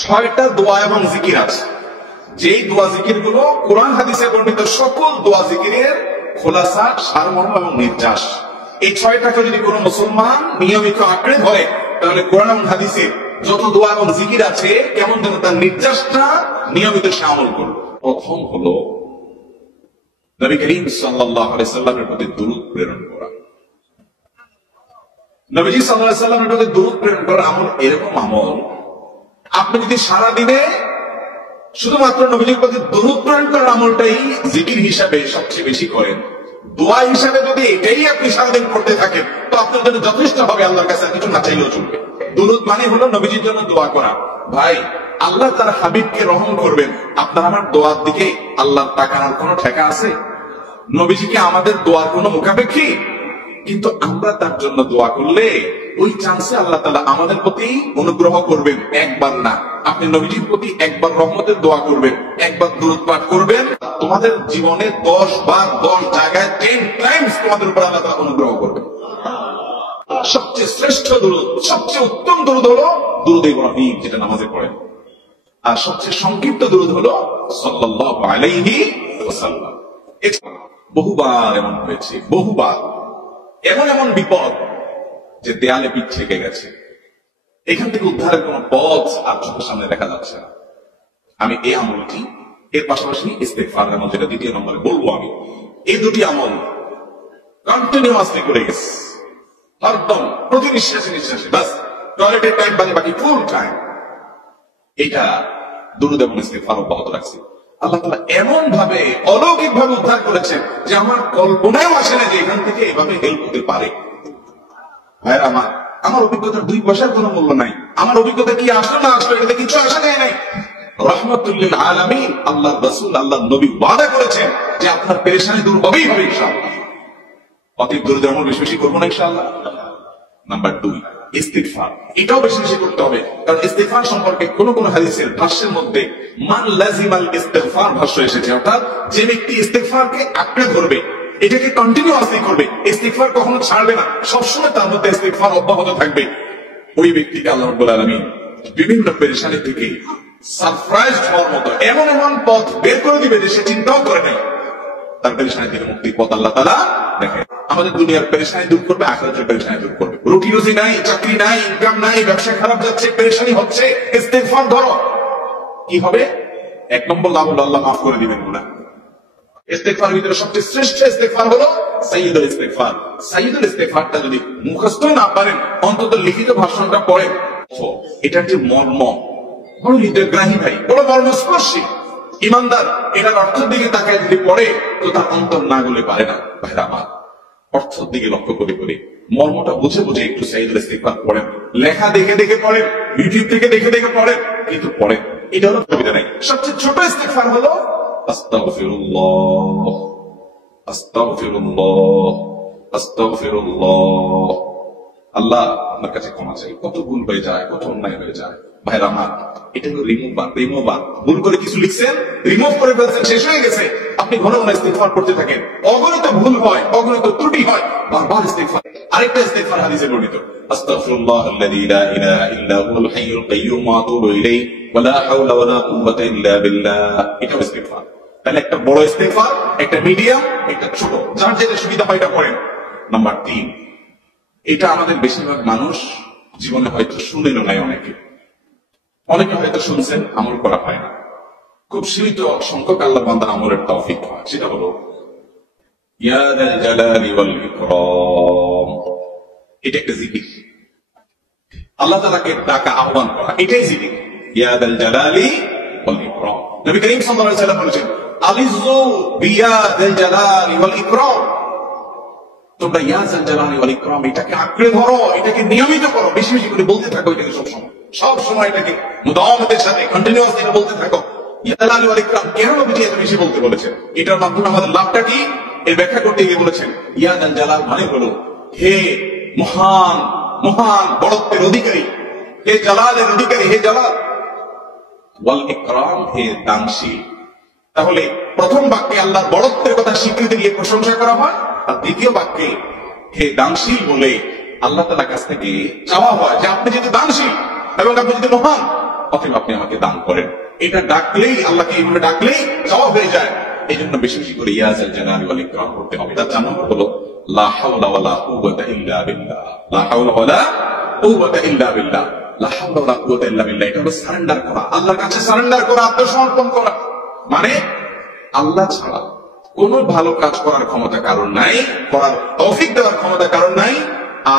ছয়টা দোয়া এবং জিকির আছে, যেই দোয়া জিকির গুলো কোরআন হাদিসে বর্ণিত সকল দোয়া জিকিরের খোলাসা, সারমর্ম এবং নির্যাস। এই ছয়টাকে যদি কোনো মুসলমান নিয়মিত আঁকড়ে ধরে, তাহলে কোরআন এবং হাদিসে যত দোয়া এবং জিকির আছে কেমন যেন তার নির্যাসটা নিয়মিত সে আমল করবে। প্রথম হলো নবী করিম সাল্লাল্লাহু আলাইহি সাল্লামের প্রতি দুরূদ প্রেরণ করা। নবীজি সাল্লাল্লাহু আলাইহি সাল্লামের প্রতি দুরূদ প্রেরণ করার আমল এরকম আমল, আপনি যদি সারা দিনে শুধুমাত্র নবীজির প্রতি দুরূদ প্রেরণ করার আমলটাই জিকির হিসাবে সবচেয়ে বেশি করেন, দোয়া হিসাবে যদি এটাই আপনি সারাদিন করতে থাকেন, তো আপনার জন্য যথেষ্ট হবে, আল্লাহর কাছে কিছু না চাইলেও চলবে। দুরূদ মানে হলো নবীজির জন্য দোয়া করা। ভাই, আল্লাহ তার হাবিবকে রহম করবেন, আপনার আমার দোয়ার দিকে আল্লাহর তাকানোর কোনো ঠেকা আছে? নবীজিকে আমাদের দোয়ার কোনো মুখাপেক্ষী? কিন্তু আমরা তার জন্য দোয়া করলে ওই চান্সে আল্লাহ তাআলা আমাদের প্রতি অনুগ্রহ করবেন। একবার না, আপনি নবীজির প্রতি একবার রহমতের দোয়া করবেন, একবার দুরূদ পাঠ করবেন, তোমাদের জীবনে 10 বার 10 জায়গায় 10 টাইমস তোমাদের উপর আল্লাহ তাআলা অনুগ্রহ করবেন। সবচেয়ে শ্রেষ্ঠ দুরূদ, সবচেয়ে উত্তম দুরূদ হলো দুরূদ ইব্রাহিম, যেটা নামাজে পড়েন। আর সবচেয়ে সংক্ষিপ্ত দুরূদ হলো সাল্লাল্লাহু আলাইহি ওয়াসাল্লাম। বহুবার এমন হয়েছে, বহুবার এমন এমন বিপদ যে দেয়ালে পিঠ থেকে গেছে, এখান থেকে উদ্ধারের কোন পথ আর চোখের সামনে দেখা যাচ্ছে না। আমি এই আমলটি, এর পাশাপাশি ইস্তেগফারের আমল, যেটা দ্বিতীয় নম্বরে বলবো আমি, এই দুটি আমল কন্টিনিউয়াসলি করে গেছে, হরদম প্রতি নিঃশ্বাসে নিঃশ্বাসে, বাস টয়লেটের টাইম বাদে বাকি ফুল টাইম এটা দুরূদ এবং ইস্তেগফার অব্যাহত রাখছে। আল্লাহ তাআলা এমন ভাবে অলৌকিক ভাবে উদ্ধার করেছেন যে আমার কল্পনাও আসে না যে এখান থেকে এভাবে হেল্প হতে পারে। ভাইরা আমার অভিজ্ঞতার 2 পয়সার কোনো মূল্য নাই। আমার অভিজ্ঞতা কি আসলো না আসলো এটাতে কিছু আসা যায় নাই। রাহমাতুল লিল আলামিন আল্লাহর রাসূল, আল্লাহর নবী ওয়াদা করেছেন যে আপনার পেরেশানি দূর হবেই হবে ইনশাআল্লাহ। অতীব দুরূদ আমল বেশি বেশি করব না ইনশাআল্লাহ। নাম্বার 2, ইস্তিগফার। এটাও বেশি বেশি করতে হবে, কারণ ইস্তিগফার সম্পর্কে কোন কোন হাদিসের ভাষ্যের মধ্যে মান লাজিমাল ইস্তিগফার ভাষ্য এসেছে, অর্থাৎ যে ব্যক্তি ইস্তিগফারকে আঁকড়ে ধরবে, এটাকে কন্টিনিউয়াসলি করবে, ইস্তিগফার কখনো ছাড়বে না, সবসময় তার মধ্যে ইস্তিগফার অব্যাহত থাকবে, ওই ব্যক্তিকে আল্লাহ রাব্বুল আলামিন বিভিন্ন পেরেশানি থেকে সারপ্রাইজ হওয়ার মতো এমন এমন পথ বের করে দিবে যে সে চিন্তাও করে নাই। তার পেরেশানি থেকে মুক্তির পথ আল্লাহ তাআলা দেখেন। আমাদের দুনিয়ার পেরেশানি দূর করবে, আখিরাতের পেরেশানি দূর করবে। রুটি রুজি নাই, চাকরি নাই, ইনকাম নাই, ব্যবসা খারাপ যাচ্ছে, পেরেশানি হচ্ছে, ইস্তিগফার ধরো, কি হবে? 1 নম্বর লাভ হলো আল্লাহ মাফ করে দিবেন গুনাহ। ইস্তিগফারের ভিতরে সবচেয়ে শ্রেষ্ঠ ইস্তিগফার হলো সাইয়্যিদুল ইস্তিগফার। সাইয়্যিদুল ইস্তিগফারটা যদি মুখস্থ না পারেন, অন্তত লিখিত ভাষণটা পড়েন, এটার যে মর্ম বড় হৃদয়গ্রাহী ভাই, বড় মর্মস্পর্শী। ইমানদার এটার অর্থের দিকে তাকায় যদি পড়ে, তো তার অন্তর না গলে পারে না। ভাইরা আমার, অর্থের দিকে লক্ষ্য করে করে মর্মটা বুঝে বুঝে একটু সাইয়্যিদুল ইস্তিগফার পড়েন, লেখা দেখে দেখে পড়েন, ইউটিউব থেকে দেখে দেখে পড়েন, কিন্তু পড়েন, এটা হলো কবিতা নাই। সবচেয়ে ছোট ইস্তিগফার হলো আস্তাগফিরুল্লাহ, আস্তাগফিরুল্লাহ, আস্তাগফিরুল্লাহ। আল্লাহ আপনার কাছে ক্ষমা চাই, কত ভুল হয়ে যায়, কত অন্যায় হয়ে যায়। ভাইরা আমার, এটা হলো রিমুভার। ভুল করে কিছু লিখছেন, রিমুভ করে ফেলছেন, শেষ হয়ে গেছে। আপনি ঘন ঘন ইস্তিগফার করতে থাকেন, অগণিত ভুল হয়, অগণিত ত্রুটি হয়, বারবার ইস্তিগফার। আরেকটা ইস্তিগফার হাদিসে বর্ণিত, আস্তাগফিরুল্লাহাল্লাযী লা ইলাহা ইল্লা হুয়াল হাইয়ুল কাইয়্যুম ওয়া আতুবু ইলাইহি ওয়া লা হাওলা ওয়া লা কুওয়াতা ইল্লা বিল্লাহ। এটা ইস্তিগফার। তাহলে একটা বড় ইস্তিগফার, একটা মিডিয়াম, একটা ছোট, যার যেটা সুবিধা হয় এটা করেন। নাম্বার 3, এটা আমাদের বেশিরভাগ মানুষ জীবনে হয়তো শুনেনও নাই, অনেকে হয়তো শুনছেন, আমল করা হয় না। খুব সীমিত সংখ্যক আল্লাহ বান্দার আমলের তৌফিক হয়, সেটা হলো ইয়া যাল জালালি ওয়াল ইকরাম। এটা একটা জিকির, আল্লাহ তাআলাকে ডাকা, আহ্বান করা, এটাই জিকির। ইয়া যাল জালালি ওয়াল ইকরাম। নবী করিম সাল্লাল্লাহু আলাইহি ওয়াসাল্লাম বলেছেন, আলিযু বিয়া যাল জালালি ওয়াল ইকরাম। তোমরা ইয়া যাল জালালি ওয়াল ইকরাম এটাকে আঁকড়ে ধরো, এটাকে নিয়মিত করো, বেশি বেশি করে বলতে থাকো, এটাকে সব সময় এটাকে মুদাওয়ামাতের সাথে কন্টিনিউয়াসলি এটা বলতে থাকো। ইয়া জালালি ওয়াল ইকরাম কেন নবীজি এত বেশি বলতে বলেছেন? এটার মাধ্যমে আমাদের লাভটা কি, এর ব্যাখ্যা করতে গিয়ে বলেছেন, ইয়া যাল জালাল মানে হলো হে মহান, মহান বড়ত্বের অধিকারী, হে জালালের অধিকারী, হে জালাল। ওয়াল ইকরাম হে দানশীল। তাহলে প্রথম বাক্যে আল্লাহর বড়ত্বের কথা স্বীকৃতি দিয়ে প্রশংসা করা হয়, আর দ্বিতীয় বাক্যে হে দানশীল বলে আল্লাহ তাআলার কাছ থেকে চাওয়া হয় যে আপনি যদি দানশীল এবং আপনি যদি মহান, অতএব আপনি আমাকে দান করেন। এটা ডাকলেই, আল্লাহকে এইভাবে ডাকলেই জবাব হয়ে যায়। এই জন্য বেশি বেশি করে ইয়া যাল জালালি ওয়াল ইকরাম করতে হবে। তার 4 নম্বর হলো লা হাওলা ওয়ালা কুওয়াতা ইল্লা বিল্লাহ। লা হাওলা ওয়ালা কুওয়াতা ইল্লা বিল্লাহ। লা হাওলা ওয়ালা কুওয়াতা ইল্লা বিল্লাহ, এটা হলো সারেন্ডার করা, আল্লাহর কাছে সারেন্ডার করা, আত্মসমর্পণ করা। মানে আল্লাহ ছাড়া কোন ভালো কাজ করার ক্ষমতা কারণ নাই, করার তৌফিক দেওয়ার ক্ষমতা কারণ নাই,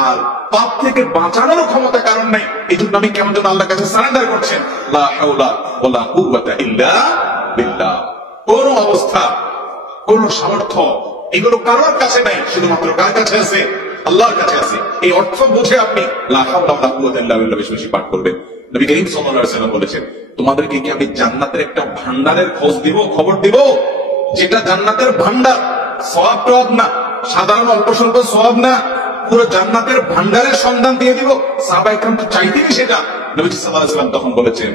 আর পাপ থেকে বাঁচানোর ক্ষমতা কারণ নাই। এই জন্য আমি কেমন যেন আল্লাহর কাছে সারেন্ডার করছেন। লা হাওলা ওয়ালা কুওয়াতা ইল্লা বিল্লাহ। কোন অবস্থা, কোন সামর্থ্য, এগুলো কারোর কাছে নাই, শুধুমাত্র কার কাছে আছে? আল্লাহর কাছে আছে। এই অর্থ বুঝে আপনি লা হাওলা ওয়ালা কুওয়াতা ইল্লা বিল্লাহ বেশি বেশি পাঠ করবেন। নবী করিম সাল্লাল্লাহু আলাইহি ওয়াসাল্লাম বলেছেন, তোমাদেরকে কি আমি জান্নাতের একটা ভান্ডারের খোঁজ দিব, খবর দিব, যেটা জান্নাতের ভান্ডার, সওয়াব টওয়াব না, সাধারণ অল্প স্বল্প সওয়াব না, পুরো জান্নাতের ভান্ডারের সন্ধান দিয়ে দিব। সাহাবায়ে কেরাম তো চাইতেনই সেটা। নবী সাল্লাল্লাহু আলাইহি ওয়াসাল্লাম তখন বলেছেন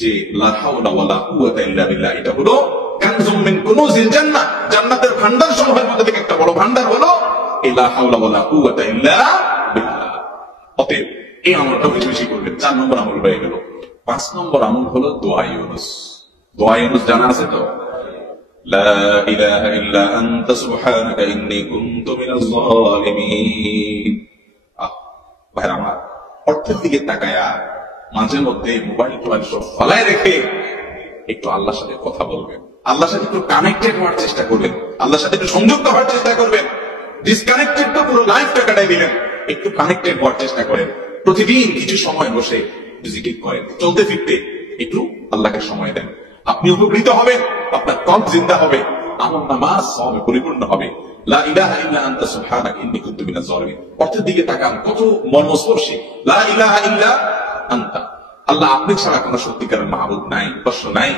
যে লা হাওলা ওয়ালা কুওয়াতা ইল্লা বিল্লাহ, এটা হলো কানজুম মিন কুনুজিল জান্নাহ, জান্নাতের ভান্ডার সমূহের মধ্যে থেকে একটা বড় ভান্ডার হলো এই লা হাওলা ওয়ালা কুওয়াতা ইল্লা বিল্লাহ। অতএব এই আমলটা বেশি বেশি করবেন। 4 নম্বর আমল হয়ে গেল। 5 নম্বর আমল হলো দোয়া ইউনুস। দোয়া ইউনুস জানা আছে তো? লা ইলাহা ইল্লা আনতা সুবহানাকা ইন্নী কুনতু মিনাজ জালিমিন। ভাইরা আমার, অর্থের দিকে তাকায়া মাঝে মধ্যে মোবাইল টোবাইল সব ফলায় রেখে একটু আল্লাহর সাথে কথা বলবেন, আল্লাহর সাথে একটু কানেক্টেড হওয়ার চেষ্টা করবেন, আল্লাহর সাথে একটু সংযুক্ত হওয়ার চেষ্টা করবেন। ডিসকানেক্টেড তো পুরো লাইফটা কাটাই দিলেন, একটু কানেক্টেড হওয়ার চেষ্টা করেন। প্রতিদিন কিছু সময় বসে জিকির করেন, চলতে ফিরতে একটু আল্লাহকে সময় দেন। আপনি উপকৃত হবেন, আপনার কল্প জিন্দা হবে, আমল নামাজ সওয়াবে পরিপূর্ণ হবে। লা ইলাহা ইল্লা আনতা সুবহানাকা ইন্নী কুনতু মিনাজ জালিমিন। অর্থের দিকে তাকান, কত মর্মস্পর্শী। লা ইলাহা ইল্লা আনতা, আল্লাহ আপনি ছাড়া কোনো সত্যিকারের মাবুদ নাই, উপাস্য নাই।